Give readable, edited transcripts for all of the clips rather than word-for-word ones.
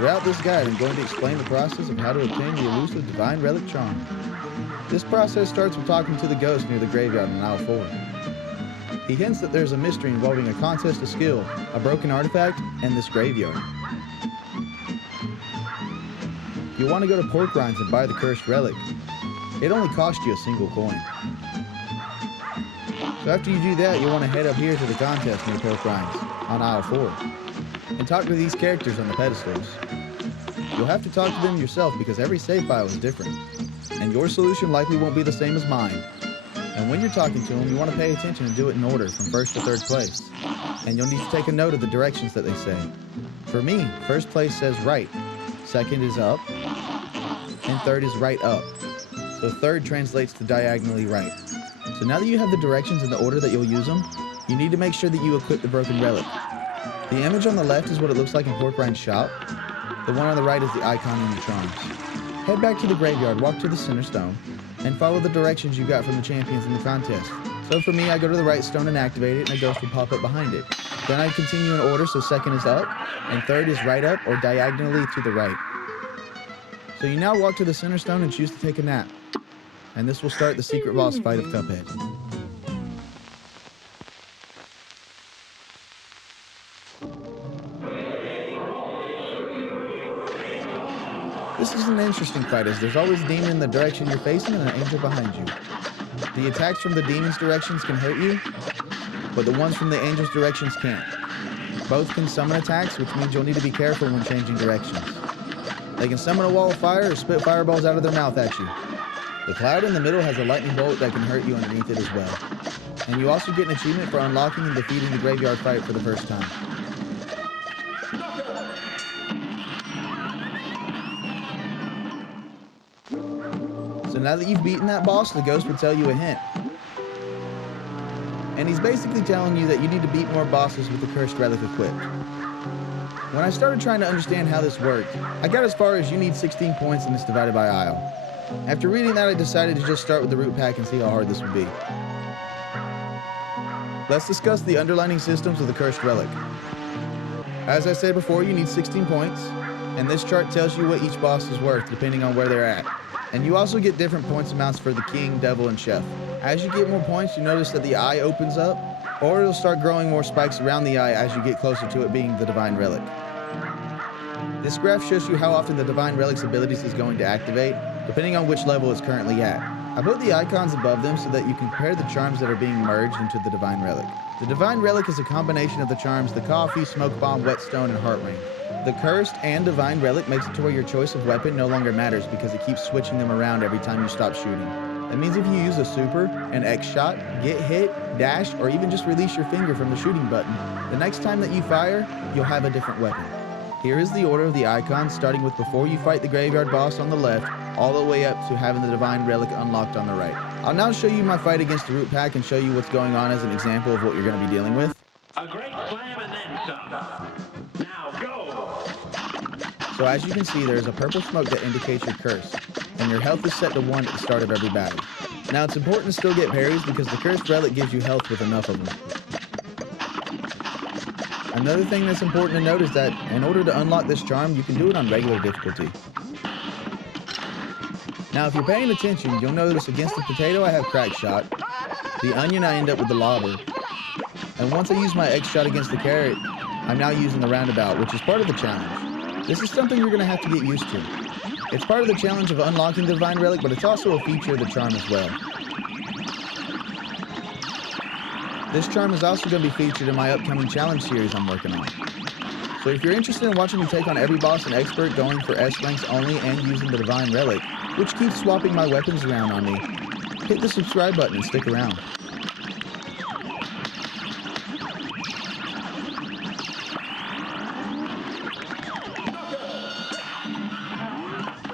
Throughout this guide, I'm going to explain the process of how to obtain the elusive Divine Relic charm. This process starts with talking to the ghost near the graveyard in aisle 4. He hints that there's a mystery involving a contest of skill, a broken artifact, and this graveyard. You'll want to go to Pork Rinds and buy the cursed relic. It only costs you a single coin. So after you do that, you'll want to head up here to the contest near Pork Rinds on aisle 4 and talk to these characters on the pedestals. You'll have to talk to them yourself because every save file is different, and your solution likely won't be the same as mine. And when you're talking to them, you want to pay attention and do it in order from first to third place. And you'll need to take a note of the directions that they say. For me, first place says right, second is up, and third is right up. So third translates to diagonally right. So now that you have the directions in the order that you'll use them, you need to make sure that you equip the broken relic. The image on the left is what it looks like in Pork Rind's shop. The one on the right is the icon in your charms. Head back to the graveyard, walk to the center stone, and follow the directions you got from the champions in the contest. So for me, I go to the right stone and activate it, and a ghost will pop up behind it. Then I continue in order, so second is up, and third is right up or diagonally to the right. So you now walk to the center stone and choose to take a nap. And this will start the secret boss fight of Cuphead. This is an interesting fight as there's always a demon in the direction you're facing and an angel behind you. The attacks from the demon's directions can hurt you, but the ones from the angel's directions can't. Both can summon attacks, which means you'll need to be careful when changing directions. They can summon a wall of fire or spit fireballs out of their mouth at you. The cloud in the middle has a lightning bolt that can hurt you underneath it as well. And you also get an achievement for unlocking and defeating the graveyard fight for the first time. So now that you've beaten that boss, the ghost will tell you a hint. And he's basically telling you that you need to beat more bosses with the cursed relic equipped. When I started trying to understand how this worked, I got as far as you need 16 points and it's divided by aisle. After reading that, I decided to just start with the root pack and see how hard this would be. Let's discuss the underlining systems of the cursed relic. As I said before, you need 16 points, and this chart tells you what each boss is worth depending on where they're at. And you also get different points amounts for the king, devil, and chef. As you get more points, you notice that the eye opens up, or it'll start growing more spikes around the eye as you get closer to it being the Divine Relic. This graph shows you how often the Divine Relic's abilities is going to activate, depending on which level it's currently at. I put the icons above them so that you can compare the charms that are being merged into the Divine Relic. The Divine Relic is a combination of the charms the Coffee, Smoke Bomb, Whetstone, and Heart Ring. The Cursed and Divine Relic makes it to where your choice of weapon no longer matters because it keeps switching them around every time you stop shooting. That means if you use a super, an X shot, get hit, dash, or even just release your finger from the shooting button, the next time that you fire, you'll have a different weapon. Here is the order of the icons, starting with before you fight the graveyard boss on the left, all the way up to having the Divine Relic unlocked on the right. I'll now show you my fight against the root pack and show you what's going on as an example of what you're going to be dealing with. A great slam and then some. Now go! So as you can see, there is a purple smoke that indicates your curse, and your health is set to 1 at the start of every battle. Now it's important to still get parries because the cursed relic gives you health with enough of them. Another thing that's important to note is that in order to unlock this charm, you can do it on regular difficulty. Now if you're paying attention, you'll notice against the potato I have crack shot, the onion I end up with the lobber, and once I use my X shot against the carrot, I'm now using the roundabout, which is part of the challenge. This is something you're going to have to get used to. It's part of the challenge of unlocking the Divine Relic, but it's also a feature of the charm as well. This charm is also going to be featured in my upcoming challenge series I'm working on. So if you're interested in watching me take on every boss and expert going for S ranks only and using the Divine Relic, which keeps swapping my weapons around on me, hit the subscribe button and stick around.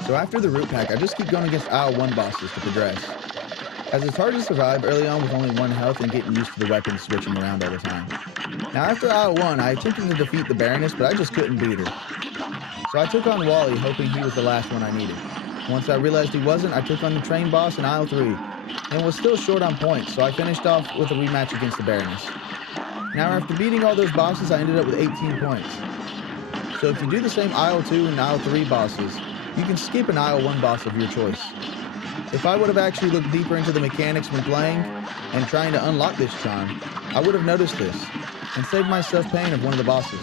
So after the root pack, I just keep going against aisle 1 bosses to progress, as it's hard to survive early on with only 1 health and getting used to the weapons switching around all the time. Now after aisle 1, I attempted to defeat the Baroness, but I just couldn't beat her. So I took on Wally, hoping he was the last one I needed. Once I realized he wasn't, I took on the train boss in aisle 3, and was still short on points, so I finished off with a rematch against the Baroness. Now after beating all those bosses, I ended up with 18 points. So if you do the same aisle 2 and aisle 3 bosses, you can skip an aisle 1 boss of your choice. If I would have actually looked deeper into the mechanics when playing and trying to unlock this charm, I would have noticed this and saved myself pain of one of the bosses.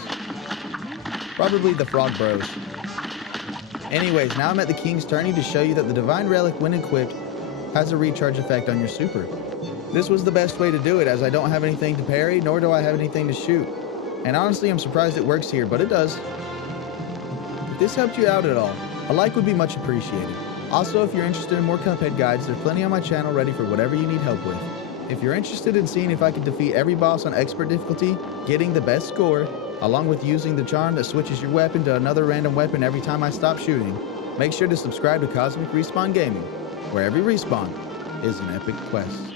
Probably the Frog Bros. Anyways, now I'm at the King's Tourney to show you that the Divine Relic, when equipped, has a recharge effect on your super. This was the best way to do it, as I don't have anything to parry, nor do I have anything to shoot. And honestly, I'm surprised it works here, but it does. If this helped you out at all, a like would be much appreciated. Also, if you're interested in more Cuphead guides, there's plenty on my channel ready for whatever you need help with. If you're interested in seeing if I can defeat every boss on expert difficulty, getting the best score, along with using the charm that switches your weapon to another random weapon every time I stop shooting, make sure to subscribe to Cosmic Respawn Gaming, where every respawn is an epic quest.